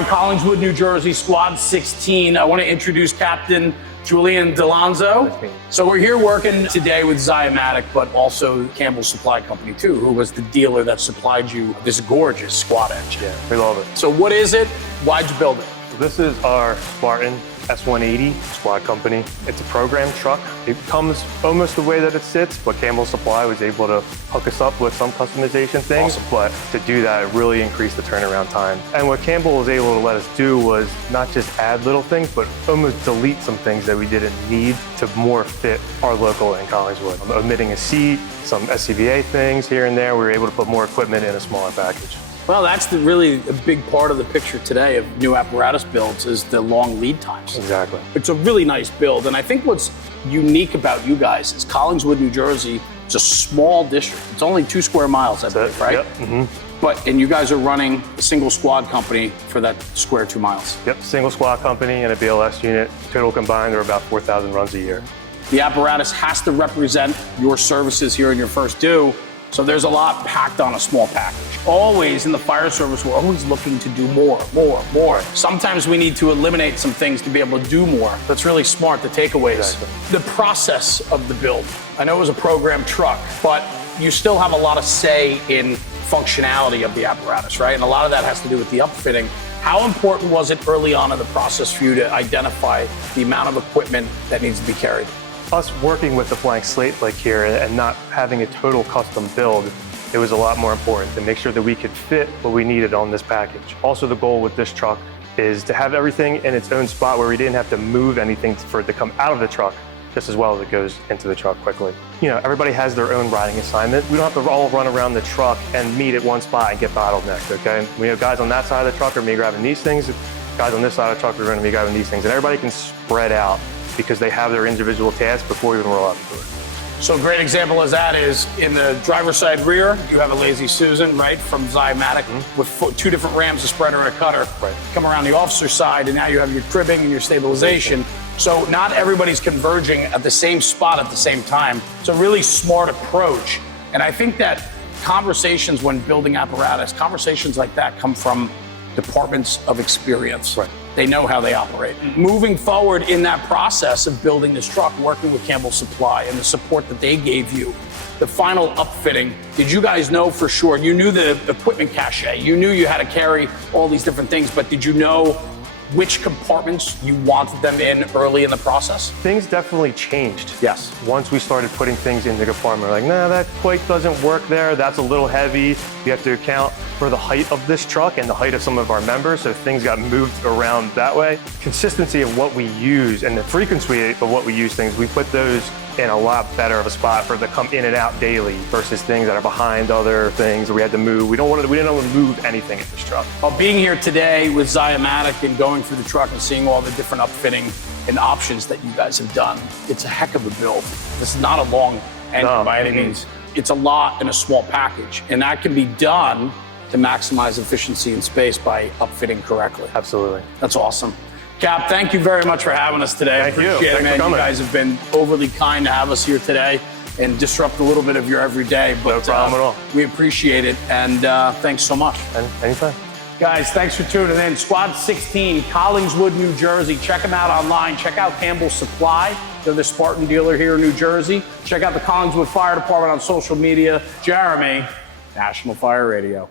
in Collingswood, New Jersey, Squad 16. I want to introduce Captain Julian D'Alonzo. So we're here working today with Zymatic, but also Campbell Supply Company too, who was the dealer that supplied you this gorgeous squad engine. Yeah, we love it. So what is it? Why'd you build it? This is our Spartan S180 squad company. It's a program truck. It comes almost the way that it sits, but Campbell Supply was able to hook us up with some customization things. Awesome. But to do that, it really increased the turnaround time. And what Campbell was able to let us do was not just add little things, but almost delete some things that we didn't need to more fit our local in Collingswood. Omitting a seat, some SCBA things here and there, we were able to put more equipment in a smaller package. Well, that's really a big part of the picture today of new apparatus builds is the long lead times. Exactly. It's a really nice build. And I think what's unique about you guys is Collingswood, New Jersey, it's a small district. It's only 2 square miles, I believe, right? Yep. Mm-hmm. And you guys are running a single squad company for that square 2 miles. Yep, single squad company and a BLS unit. Total combined are about 4,000 runs a year. The apparatus has to represent your services here in your first due. So there's a lot packed on a small package. Always in the fire service, we're always looking to do more. Sometimes we need to eliminate some things to be able to do more. That's really smart, the takeaways. Exactly. The process of the build. I know it was a program truck, but you still have a lot of say in functionality of the apparatus, right? And a lot of that has to do with the upfitting. How important was it early on in the process for you to identify the amount of equipment that needs to be carried? Us working with a blank slate like here and not having a total custom build, it was a lot more important to make sure that we could fit what we needed on this package. Also, the goal with this truck is to have everything in its own spot where we didn't have to move anything for it to come out of the truck just as well as it goes into the truck quickly. You know, everybody has their own riding assignment. We don't have to all run around the truck and meet at one spot and get bottlenecked, okay? We have guys on that side of the truck are me grabbing these things, guys on this side of the truck are gonna be grabbing these things, and everybody can spread out because they have their individual tasks before we even roll out the door. So a great example of that is in the driver's side rear, you have a Lazy Susan, right, from Zymatic with 2 different rams, a spreader and a cutter. Right. Come around the officer's side, and now you have your cribbing and your stabilization. So not everybody's converging at the same spot at the same time. It's a really smart approach. And I think that conversations when building apparatus, conversations like that come from departments of experience. Right. They know how they operate. Moving forward in that process of building this truck, working with Campbell Supply and the support that they gave you, the final upfitting, did you guys know for sure? You knew the equipment cache, you knew you had to carry all these different things, but did you know which compartments you wanted them in early in the process? Things definitely changed. Yes. Once we started putting things in the compartment, we're like, nah, that quite doesn't work there. That's a little heavy. You have to account for the height of this truck and the height of some of our members, so things got moved around that way. Consistency of what we use and the frequency of what we use things, we put those in a lot better of a spot for them to come in and out daily versus things that are behind other things that we had to move. We didn't want to move anything in this truck. Well, being here today with Zymatic and going through the truck and seeing all the different upfitting and options that you guys have done, it's a heck of a build. This is not a long engine by any means. It's a lot in a small package, and that can be done to maximize efficiency and space by upfitting correctly. Absolutely. That's awesome. Cap, thank you very much for having us today. Thank you. Appreciate it, man. You guys have been overly kind to have us here today and disrupt a little bit of your everyday. But, no problem at all. We appreciate it, and thanks so much. Anytime. Guys, thanks for tuning in. Squad 16, Collingswood, New Jersey. Check them out online. Check out Campbell Supply. They're the Spartan dealer here in New Jersey. Check out the Collingswood Fire Department on social media. Jeremy, National Fire Radio.